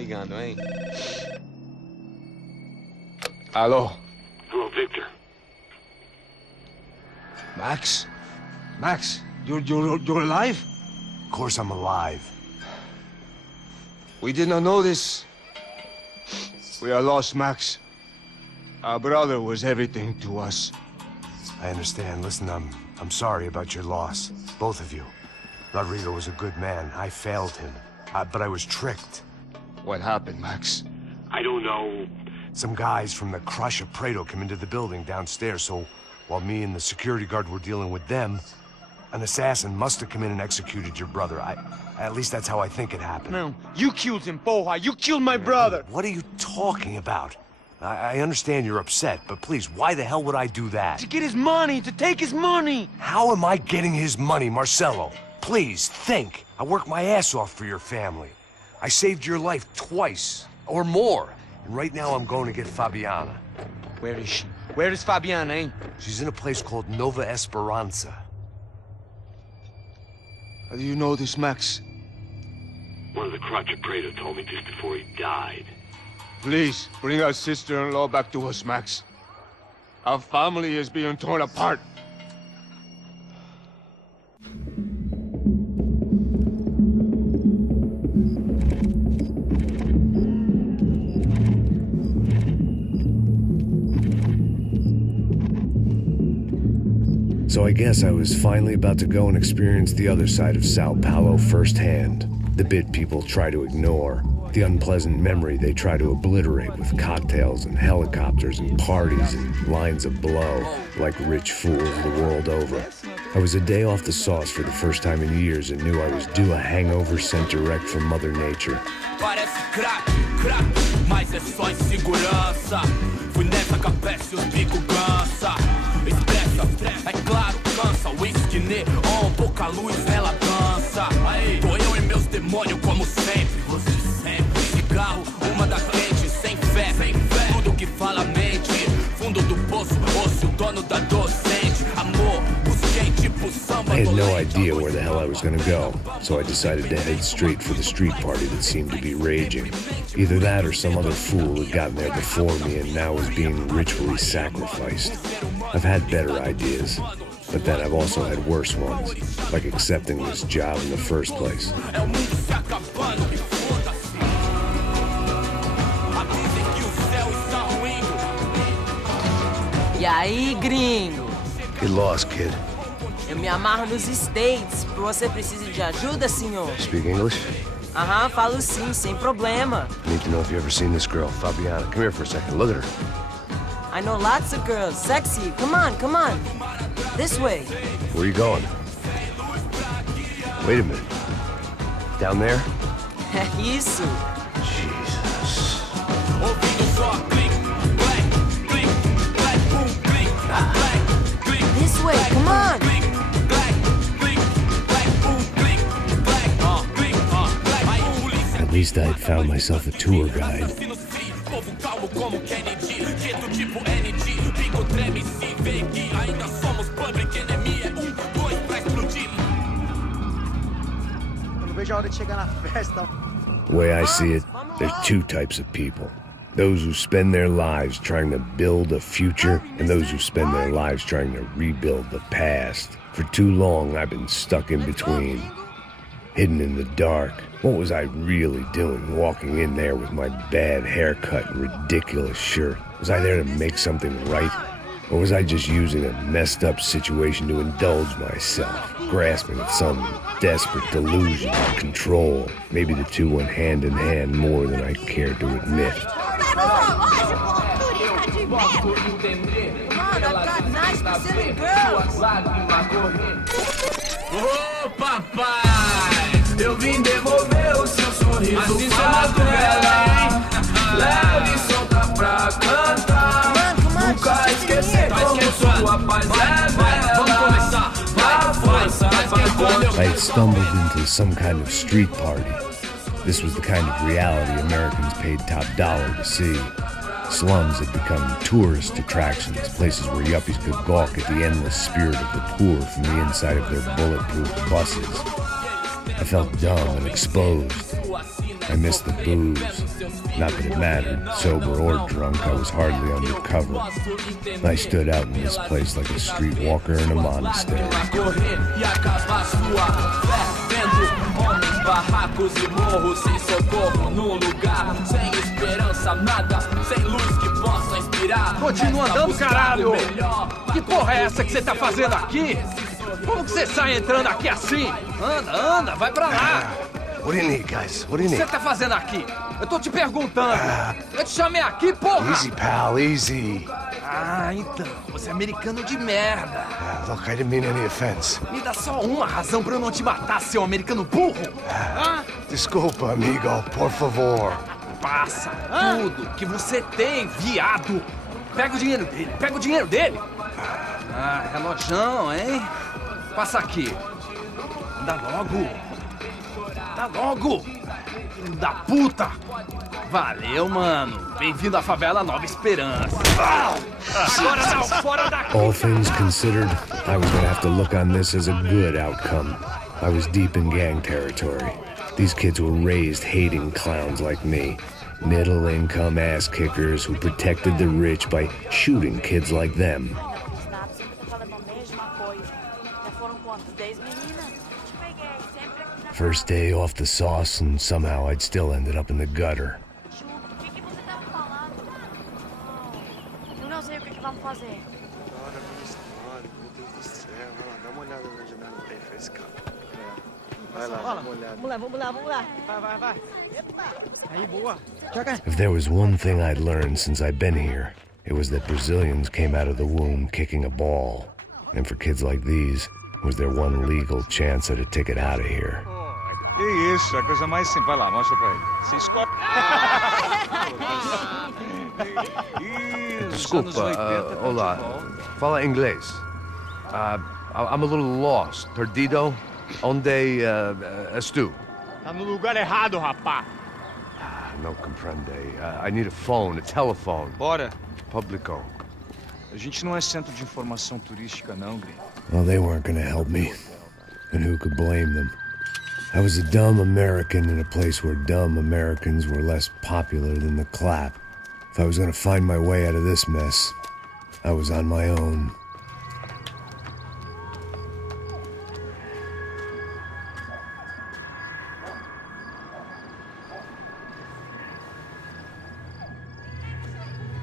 ligando, hein? Alô? Hello, Victor. Max? Max, you're alive? Of course I'm alive. We did not know this. We are lost, Max. Our brother was everything to us. I understand. Listen, I'm sorry about your loss. Both of you. Rodrigo was a good man. I failed him. But I was tricked. What happened, Max? I don't know. Some guys from the Crush of Prado came into the building downstairs, so while me and the security guard were dealing with them, an assassin must have come in and executed your brother. At least that's how I think it happened. No, you killed him, porra. You killed my brother. What are you talking about? I understand you're upset, but please, why the hell would I do that? To get his money, to take his money. How am I getting his money, Marcelo? Please, think. I worked my ass off for your family. I saved your life twice, or more. And right now I'm going to get Fabiana. Where is she? Where is Fabiana, eh? She's in a place called Nova Esperanza. How do you know this, Max? One of the Crotch of Prado told me just before he died. Please, bring our sister-in-law back to us, Max. Our family is being torn apart. So I guess I was finally about to go and experience the other side of Sao Paulo firsthand. The bit people try to ignore. The unpleasant memory they try to obliterate with cocktails and helicopters and parties and lines of blow, like rich fools the world over. I was a day off the sauce for the first time in years and knew I was due a hangover sent direct from Mother Nature. Parece crack, mas é só insegurança. Fui nessa capeste, os bico cansa. Estressa, é claro, cansa. Whisky neon, pouca luz, ela dança. Tô eu e meus demônios como sempre. Você sempre. Cigarro, uma da frente, sem fé. Tudo que fala mente. Fundo do poço, osso, dono da docente. Amor, busquei tipo samba. I had no idea where the hell I was gonna go, so I decided to head straight for the street party that seemed to be raging. Either that or some other fool had gotten there before me and now was being ritually sacrificed. I've had better ideas, but then I've also had worse ones, like accepting this job in the first place. E aí, gringo? Get lost, kid. Eu me amarro nos States. Você precisa de ajuda, senhor? Speak English? Aham, falo sim, sem problema. I need to know if you've ever seen this girl, Fabiana. Come here for a second. Look at her. I know lots of girls. Sexy. Come on, come on. This way. Where are you going? Wait a minute. Down there? Isso. Jesus. This way, come on. At least I had found myself a tour guide. The way I see it, there's two types of people. Those who spend their lives trying to build a future, and those who spend their lives trying to rebuild the past. For too long, I've been stuck in between. Hidden in the dark. What was I really doing walking in there with my bad haircut and ridiculous shirt? Was I there to make something right? Or was I just using a messed up situation to indulge myself, grasping at some desperate delusion of control? Maybe the two went hand in hand more than I cared to admit. Ô papai, eu vim devolver o seu sorriso. Assim madrugada, leve e solta pra cantar. Nunca esquecer como sua paz é bela. Vamos começar, I had stumbled into some kind of street party. This was the kind of reality Americans paid top dollar to see. Slums had become tourist attractions, places where yuppies could gawk at the endless spirit of the poor from the inside of their bulletproof buses. I felt dumb and exposed. I missed the booze, Not that it mattered, sober or drunk, I was hardly undercover. I stood out in this place like a streetwalker in a monastery. Barracos e morros sem socorro num lugar sem esperança, nada, sem luz que possa inspirar. Continua andando, caralho! Que porra é essa que você tá fazendo aqui? Como que você sai entrando aqui assim? Anda, vai pra lá! What do you need, guys? What do you O que need? você tá fazendo aqui? Eu tô te perguntando. Eu te chamei aqui, porra! Easy, pal, easy. Ah, então, você é americano de merda. Look, I didn't mean any offense. Me dá só uma razão pra eu não te matar, seu americano burro. Desculpa, amigo, por favor. Passa tudo que você tem, viado. Pega o dinheiro dele, Ah, relojão, hein? Passa aqui. Dá logo. Filho da puta. Valeu, mano. Bem-vindo à favela Nova Esperança. Agora não, fora daqui. All things considered, I was gonna have to look on this as a good outcome. I was deep in gang territory. These kids were raised hating clowns like me. Middle-income ass-kickers who protected the rich by shooting kids like them. First day off the sauce, and somehow I'd still ended up in the gutter. Eu não sei o que vamos fazer. Vamos lá. Vai. Aí, boa. If there was one thing I'd learned since I'd been here, it was that Brazilians came out of the womb kicking a ball. And for kids like these, it was their one legal chance at a ticket out of here. Que isso, é a coisa mais simples. Vai lá, mostra pra ele. Você escolhe. Desculpa, olá. Fala inglês. I'm a little lost. Perdido? Onde estou? Tá no lugar errado, rapá. Não compreende. I need a phone, a telephone. Bora. Publico. A gente não é centro de informação turística, não, gringo. Well, they weren't gonna help me. And who could blame them? I was a dumb American in a place where dumb Americans were less popular than the clap. If I was gonna find my way out of this mess, I was on my own.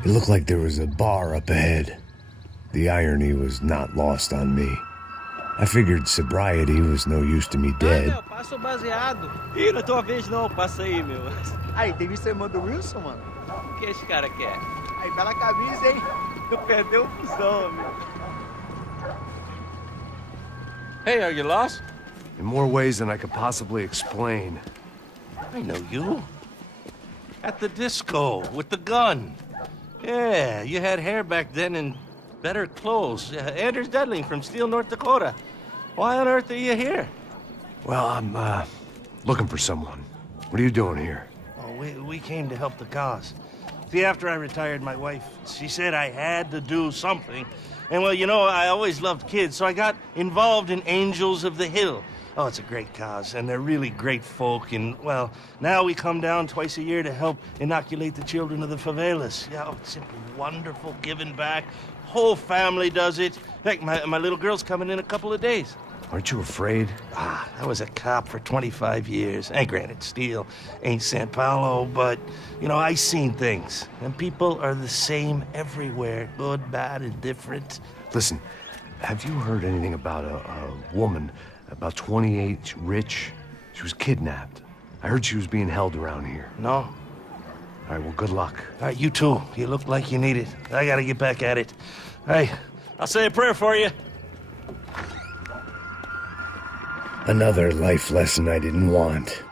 It looked like there was a bar up ahead. The irony was not lost on me. I figured sobriety was no use to me dead. Meu, passa o baseado. Ih, não é tua vez não, passa aí, meu. Aí, tem visto a irmã do Wilson, mano? O que esse cara quer? Aí, bela camisa, hein? Tu perdeu o fusão, meu. Hey, are you lost? In more ways than I could possibly explain. I know you. At the disco, with the gun. Yeah, you had hair back then and better clothes. Anders Dudling from Steele, North Dakota. Why on earth are you here? Well, I'm, looking for someone. What are you doing here? Oh, we came to help the cause. See, after I retired, my wife, she said I had to do something. And, well, you know, I always loved kids, so I got involved in Angels of the Hill. Oh, it's a great cause, and they're really great folk. And, well, now we come down twice a year to help inoculate the children of the favelas. Yeah, oh, it's simply wonderful, giving back. Whole family does it. In fact, my little girl's coming in a couple of days. Aren't you afraid? I was a cop for 25 years. And granted, Steele ain't San Paulo, but, you know, I seen things. And people are the same everywhere. Good, bad, indifferent. Listen, have you heard anything about a woman, about 28, rich? She was kidnapped. I heard she was being held around here. No? All right, well, good luck. All right, you too. You look like you need it. I gotta get back at it. Hey, I'll say a prayer for you. Another life lesson I didn't want.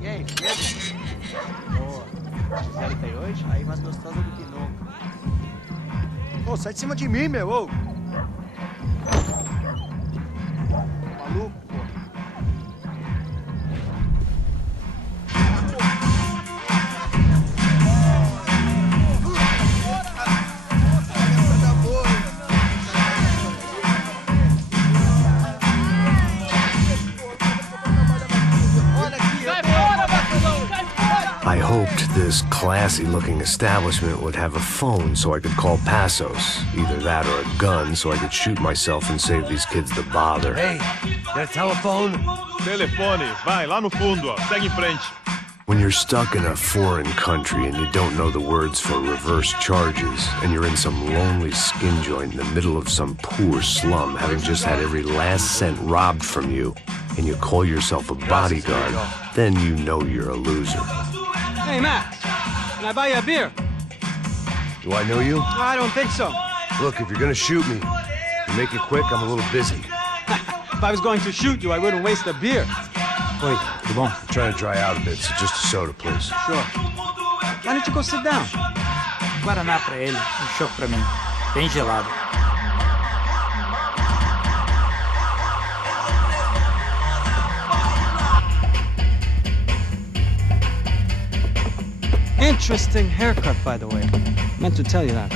E aí, beleza? Boa. Gisele tem hoje? Aí, mais gostosa do que nunca. Ô, sai de cima de mim, meu, ô! Maluco, pô. hoped this classy-looking establishment would have a phone so I could call Passos. Either that or a gun so I could shoot myself and save these kids the bother. Hey, got a telephone? Telefone, vai, lá no fundo, ó. Segue em frente. When you're stuck in a foreign country and you don't know the words for reverse charges, and you're in some lonely skin joint in the middle of some poor slum, having just had every last cent robbed from you, and you call yourself a bodyguard, then you know you're a loser. Hey, Matt, can I buy you a beer? Do I know you? I don't think so. Look, if you're gonna shoot me, you make it quick, I'm a little busy. If I was going to shoot you, I wouldn't waste a beer. Wait, come on. I'm trying to dry out a bit, so just a soda, please. Sure. Why don't you go sit down? Guaraná pra ele, chopp pra mim. Bem gelado. Interesting haircut, by the way. Meant to tell you that.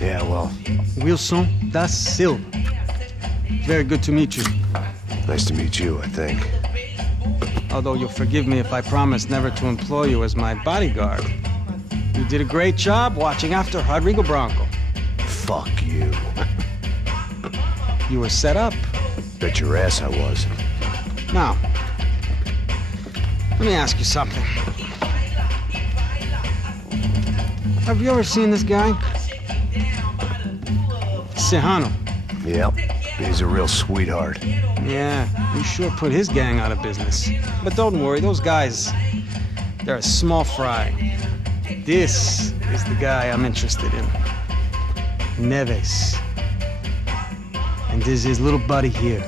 Yeah, well. Wilson da Silva. Very good to meet you. Nice to meet you, I think. Although you'll forgive me if I promise never to employ you as my bodyguard. You did a great job watching after Rodrigo Bronco. Fuck you. You were set up. Bet your ass I was. Now, let me ask you something. Have you ever seen this guy? Serrano. Yep. He's a real sweetheart. Yeah, he sure put his gang out of business. But don't worry, those guys, they're a small fry. This is the guy I'm interested in. Neves. And this is his little buddy here.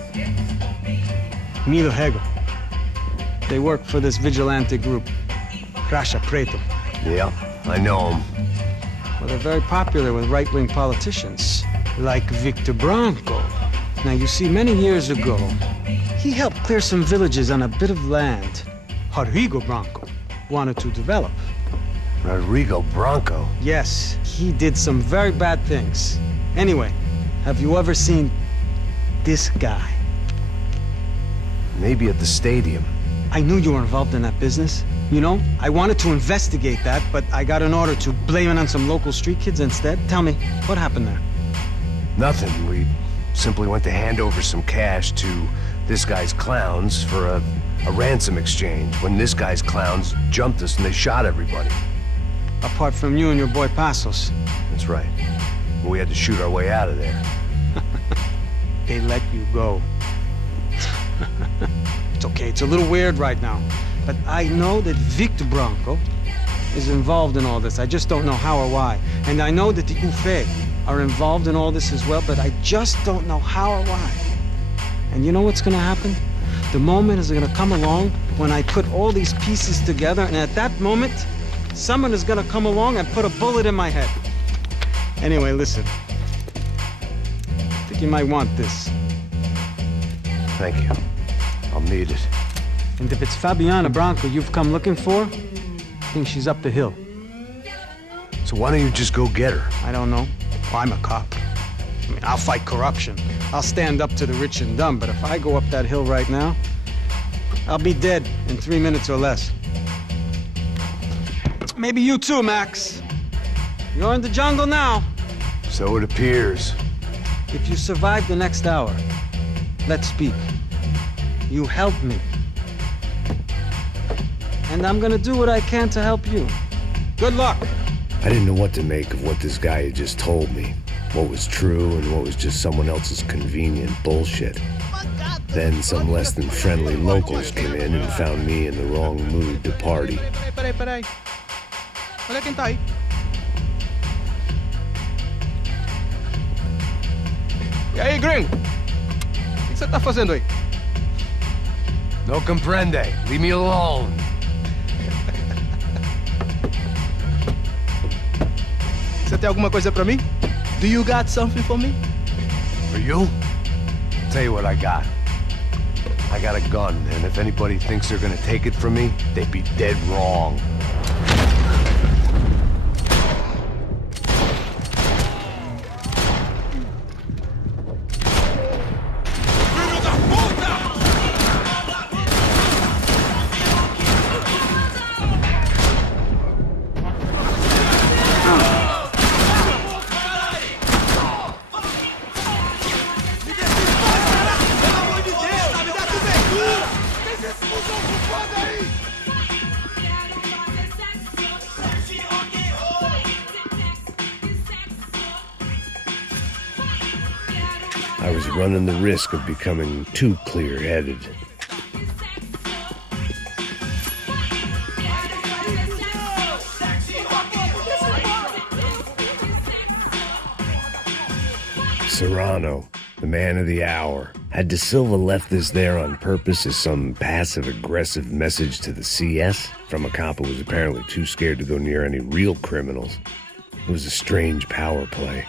Milo Hegel. They work for this vigilante group, Caixa Preto. Yeah, I know him. Well, they're very popular with right-wing politicians, like Victor Bronco. Now, you see, many years ago, he helped clear some villages on a bit of land Rodrigo Bronco wanted to develop. Rodrigo Bronco? Yes, he did some very bad things. Anyway, have you ever seen this guy? Maybe at the stadium. I knew you were involved in that business. You know, I wanted to investigate that, but I got an order to blame it on some local street kids instead. Tell me, what happened there? Nothing. We simply went to hand over some cash to this guy's clowns for a ransom exchange when this guy's clowns jumped us and they shot everybody. Apart from you and your boy Passos. That's right. We had to shoot our way out of there. They let you go. It's okay, it's a little weird right now. But I know that Victor Bronco is involved in all this. I just don't know how or why. And I know that the UFE are involved in all this as well, but I just don't know how or why. And you know what's gonna happen? The moment is gonna come along when I put all these pieces together, and at that moment, someone is gonna come along and put a bullet in my head. Anyway, listen. I think you might want this. Thank you. I'll need it. And if it's Fabiana Bronco you've come looking for, I think she's up the hill. So why don't you just go get her? I don't know. Well, I'm a cop. I mean, I'll fight corruption. I'll stand up to the rich and dumb, but if I go up that hill right now, I'll be dead in 3 minutes or less. Maybe you too, Max. You're in the jungle now. So it appears. If you survive the next hour, let's speak. You help me. And I'm gonna do what I can to help you. Good luck. I didn't know what to make of what this guy had just told me. What was true and what was just someone else's convenient bullshit. Then some less than friendly locals came in and found me in the wrong mood to party. Peraí. Olha quem tá aí. E aí, gringo? O que você tá fazendo aí? No comprende. Leave me alone. Você tem alguma coisa pra mim? Do you got something for me? For you? I'll tell you what I got. I got a gun, and if anybody thinks they're gonna take it from me, they'd be dead wrong. running the risk of becoming too clear-headed. Serrano, the man of the hour. Had De Silva left this there on purpose as some passive-aggressive message to the CS from a cop who was apparently too scared to go near any real criminals? It was a strange power play.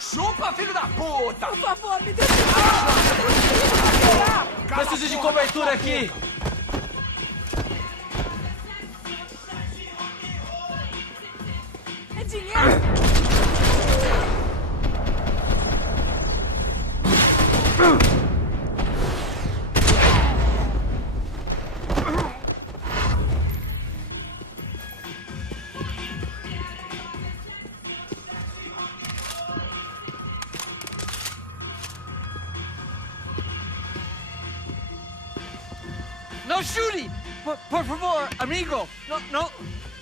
Chupa, filho da puta! Por favor, me deixa. Preciso de cobertura aqui. É dinheiro. No shooting! Por favor, amigo! No.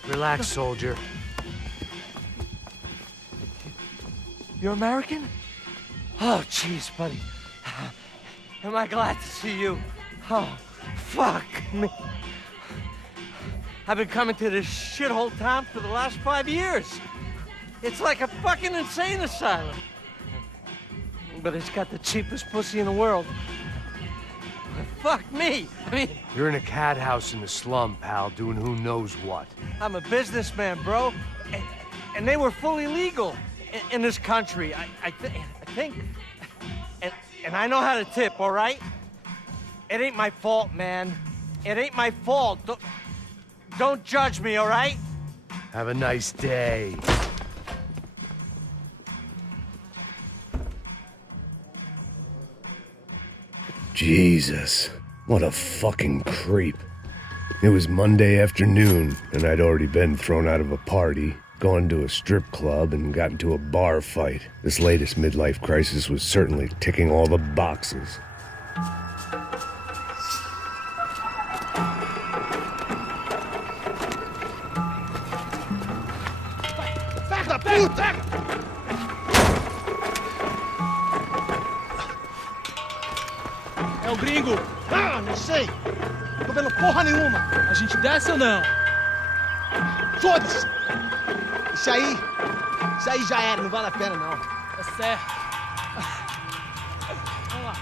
Relax, soldier. You're American? Oh, jeez, buddy. Am I glad to see you? Oh, fuck me. I've been coming to this shithole town for the last 5 years. It's like a fucking insane asylum. But it's got the cheapest pussy in the world. Fuck me. I mean... You're in a cat house in the slum, pal, doing who knows what. I'm a businessman, bro. And they were fully legal in this country. I think... And I know how to tip, all right? It ain't my fault, man. It ain't my fault. Don't judge me, all right? Have a nice day. Jesus, what a fucking creep. It was Monday afternoon, and I'd already been thrown out of a party, gone to a strip club, and got into a bar fight. This latest midlife crisis was certainly ticking all the boxes. Filho da puta! É o gringo! Ah, não sei! Tô vendo porra nenhuma! A gente desce ou não? Foda-se! Isso aí já era, não vale a pena não. É certo. Vamos lá.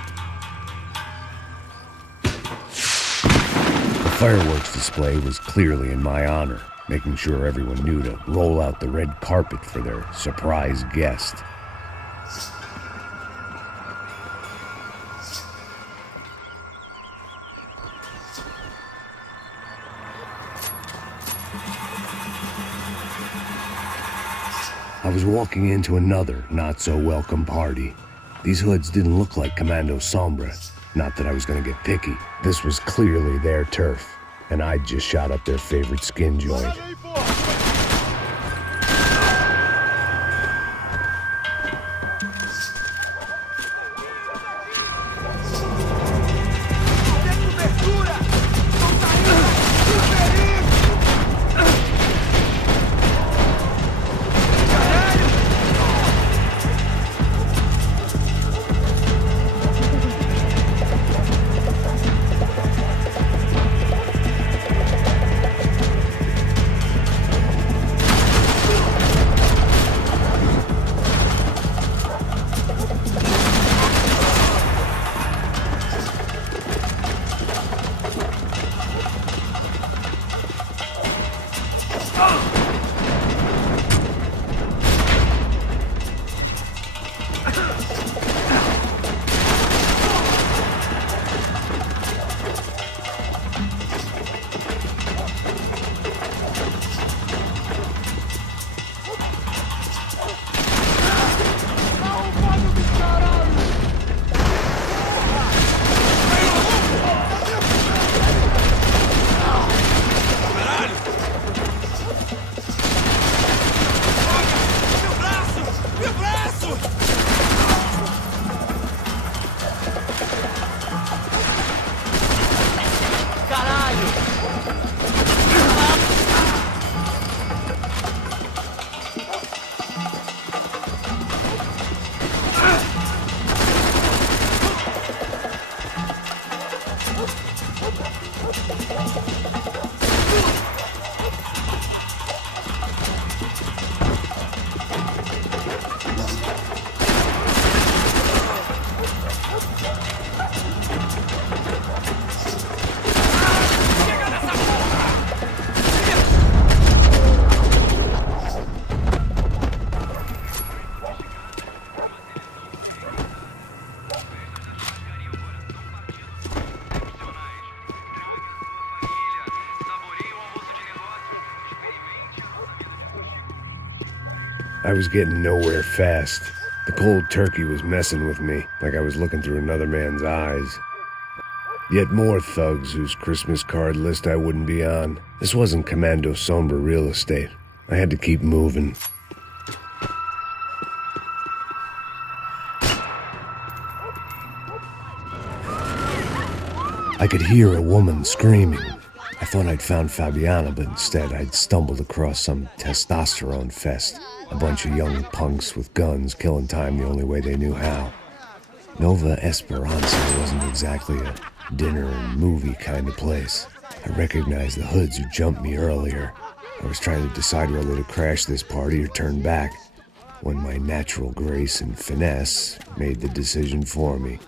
The fireworks display was clearly in my honor, making sure everyone knew to roll out the red carpet for their surprise guest. I was walking into another not-so-welcome party. These hoods didn't look like Commando Sombra. Not that I was gonna get picky. This was clearly their turf, and I'd just shot up their favorite skin joint. I was getting nowhere fast. The cold turkey was messing with me, like I was looking through another man's eyes. Yet more thugs whose Christmas card list I wouldn't be on. This wasn't Commando Sombra real estate. I had to keep moving. I could hear a woman screaming. I thought I'd found Fabiana, but instead I'd stumbled across some testosterone fest. A bunch of young punks with guns killing time the only way they knew how. Nova Esperanza wasn't exactly a dinner and movie kind of place. I recognized the hoods who jumped me earlier. I was trying to decide whether to crash this party or turn back, when my natural grace and finesse made the decision for me.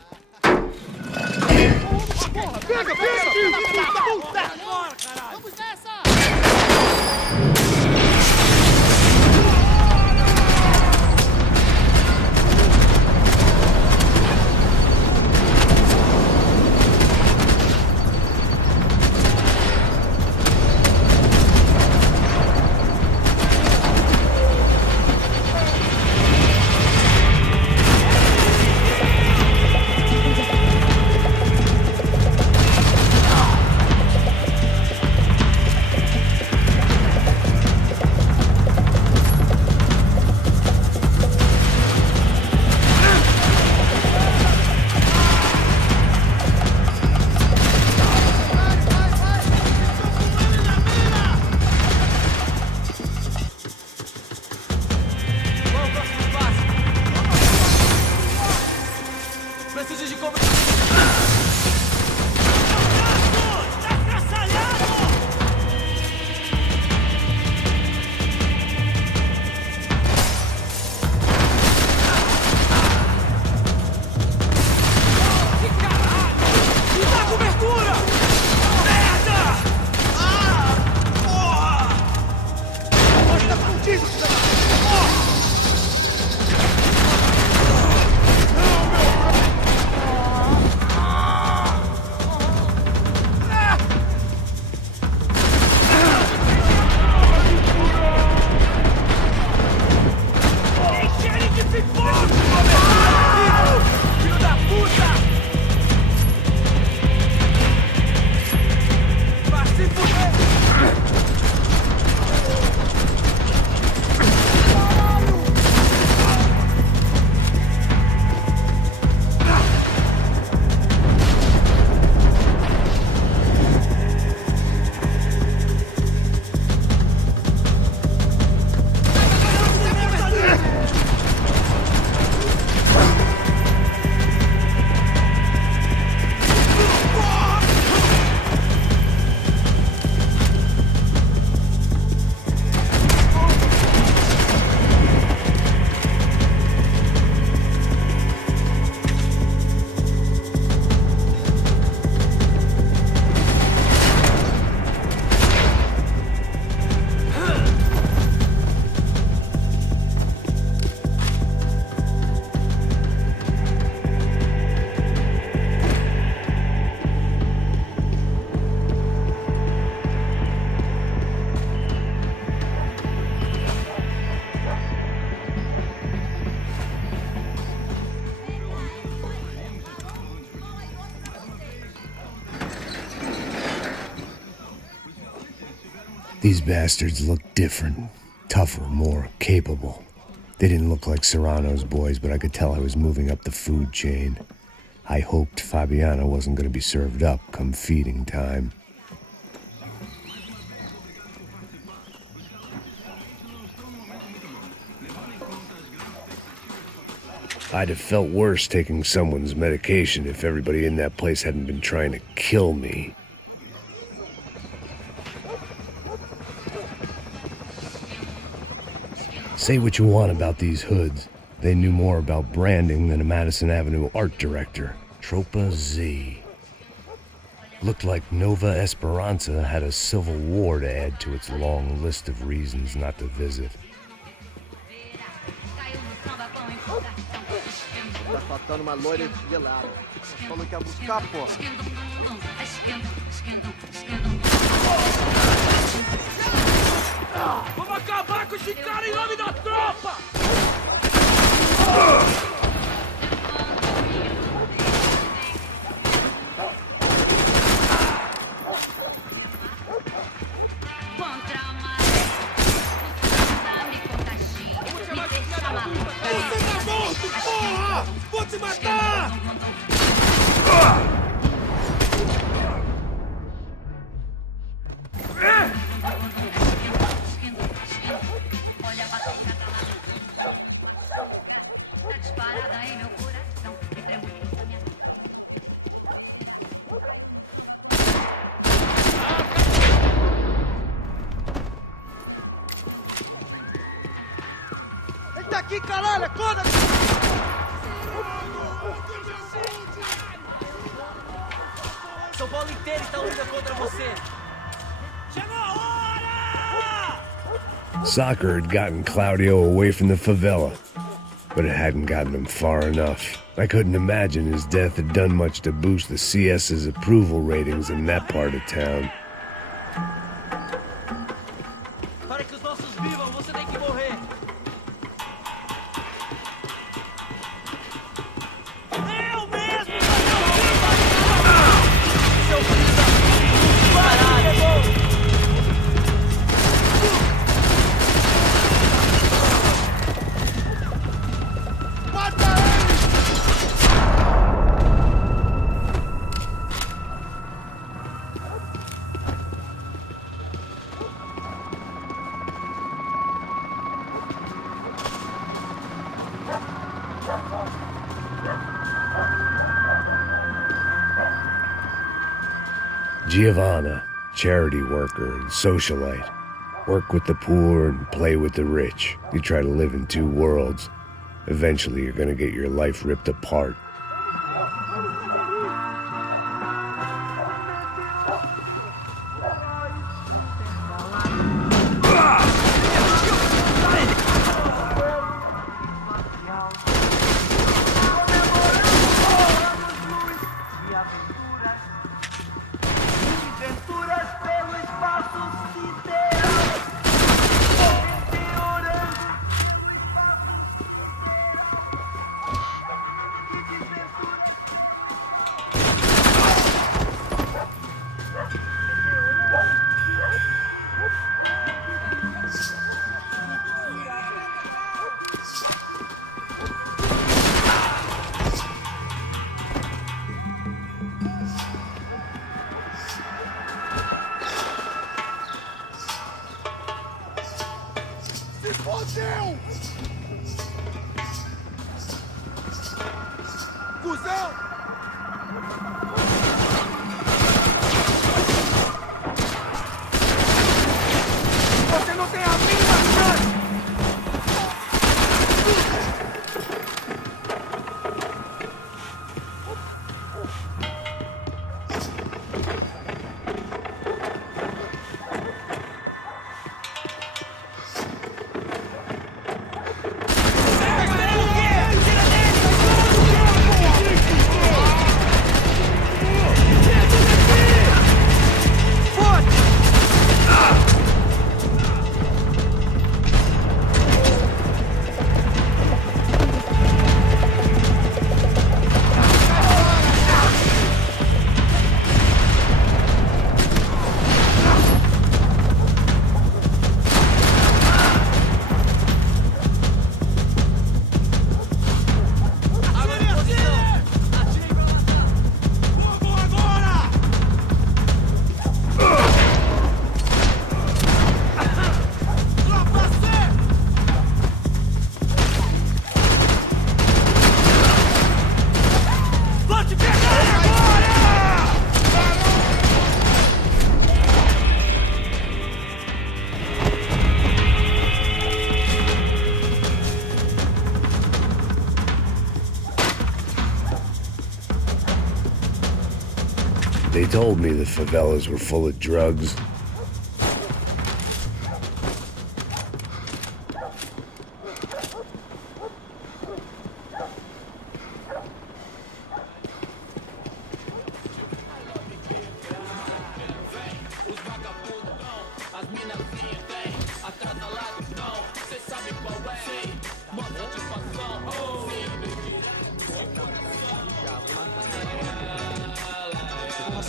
These bastards looked different, tougher, more capable. They didn't look like Serrano's boys, but I could tell I was moving up the food chain. I hoped Fabiana wasn't going to be served up come feeding time. I'd have felt worse taking someone's medication if everybody in that place hadn't been trying to kill me. Say what you want about these hoods. They knew more about branding than a Madison Avenue art director. Tropa Z. Looked like Nova Esperanza had a civil war to add to its long list of reasons not to visit. Tá faltando uma loira gelada. Falou que ia buscar, pô. Vamos acabar com esse cara em nome da tropa! se matar! Ele tá aqui, caralho! Acorda! São Paulo inteiro está unida contra você. Chegou a hora! Soccer had gotten Claudio away from the favela, but it hadn't gotten him far enough. I couldn't imagine his death had done much to boost the CS's approval ratings in that part of town. Para que os nossos vivam, você tem que morrer. Eu mesmo! Seu filho da puta! Caralho! Giovanna, charity worker and socialite. Work with the poor and play with the rich. You try to live in two worlds. Eventually you're gonna get your life ripped apart. Fodeu! Cusão! Você não tem a mínima chance! They told me the favelas were full of drugs.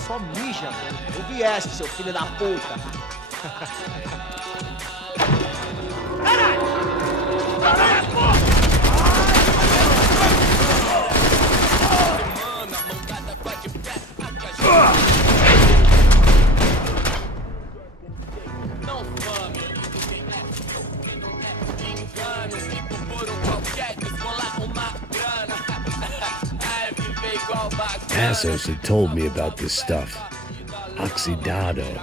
Só mija, eu vieste, seu filho da puta. Caralho! Caralho, porra! Passos had told me about this stuff. Oxidado.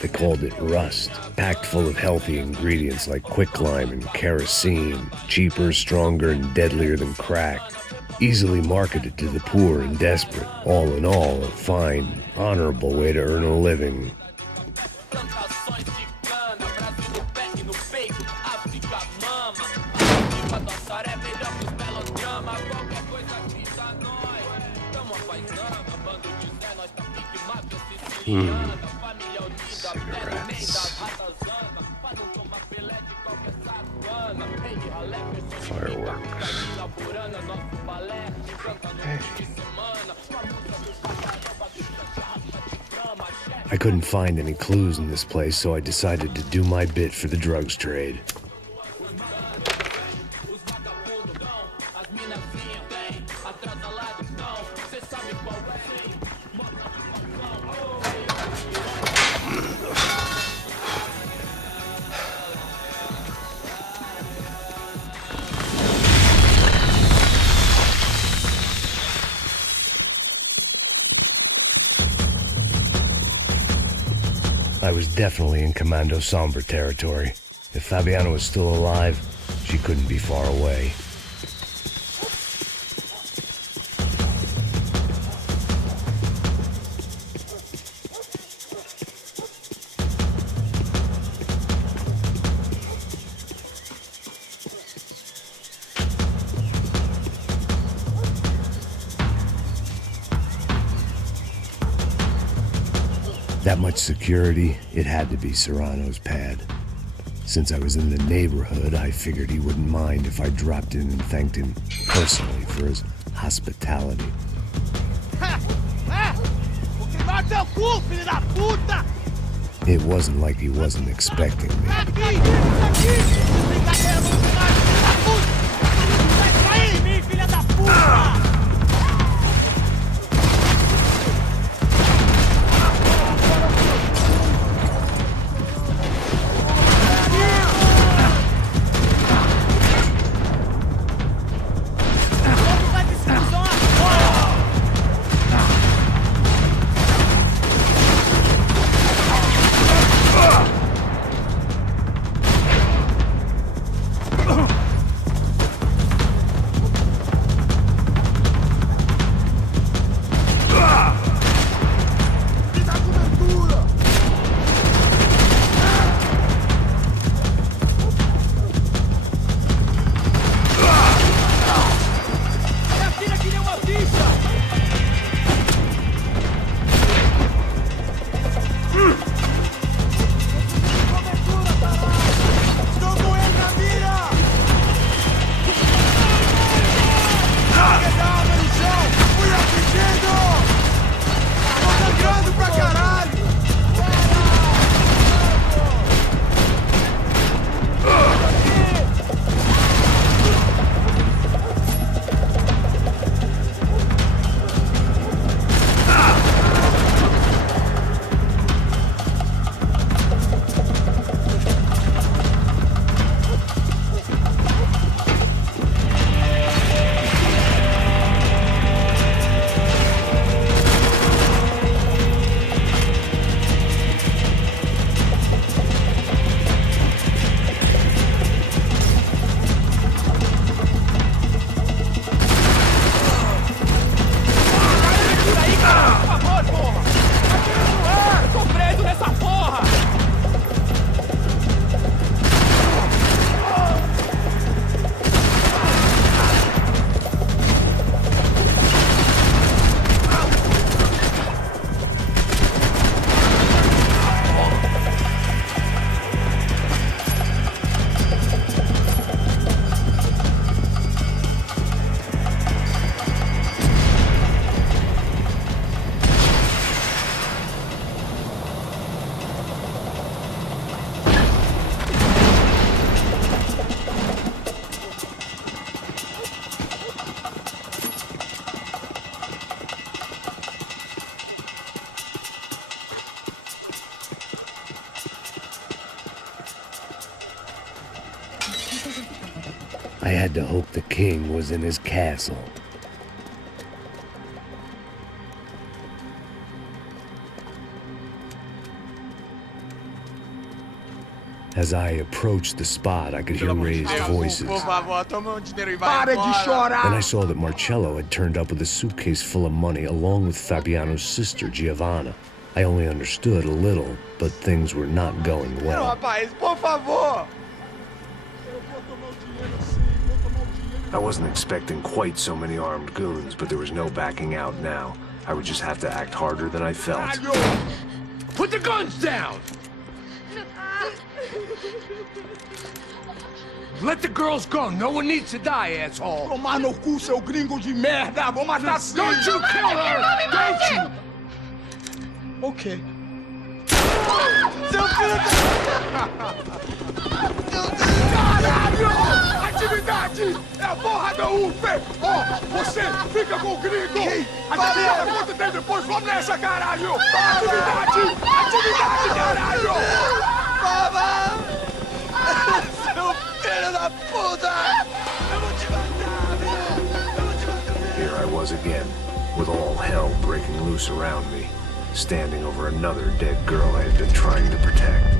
They called it rust, packed full of healthy ingredients like quicklime and kerosene, cheaper, stronger, and deadlier than crack. Easily marketed to the poor and desperate. All in all, a fine, honorable way to earn a living. Cigarettes. Fireworks. Hey. I couldn't find any clues in this place, so I decided to do my bit for the drugs trade. I was definitely in Commando Sombra territory. If Fabiana was still alive, she couldn't be far away. That much security, it had to be Serrano's pad. Since I was in the neighborhood, I figured he wouldn't mind if I dropped in and thanked him personally for his hospitality. It wasn't like he wasn't expecting me. I had to hope the king was in his castle. As I approached the spot, I could hear raised voices. Por favor, toma um dinheiro e vai embora. Then I saw that Marcello had turned up with a suitcase full of money along with Fabiano's sister, Giovanna. I only understood a little, but things were not going Não, well. rapaz, por favor. I wasn't expecting quite so many armed goons, but there was no backing out now. I would just have to act harder than I felt. Put the guns down! Let the girls go. No one needs to die, asshole. Tomar no cu, seu gringo de merda. Vou matar sim. Don't you kill her! Don't you! Ok. Seu filho Caralho! Atividade! É a porra da UFE! Ó, você fica com o gringo! Atividade, quanto tempo depois? Vamos nessa, caralho! Atividade! Atividade, caralho! Baba! Seu filho da puta! Eu vou te matar, meu! Eu vou te matar! Here I was again, with all hell breaking loose around me, standing over another dead girl I had been trying to protect.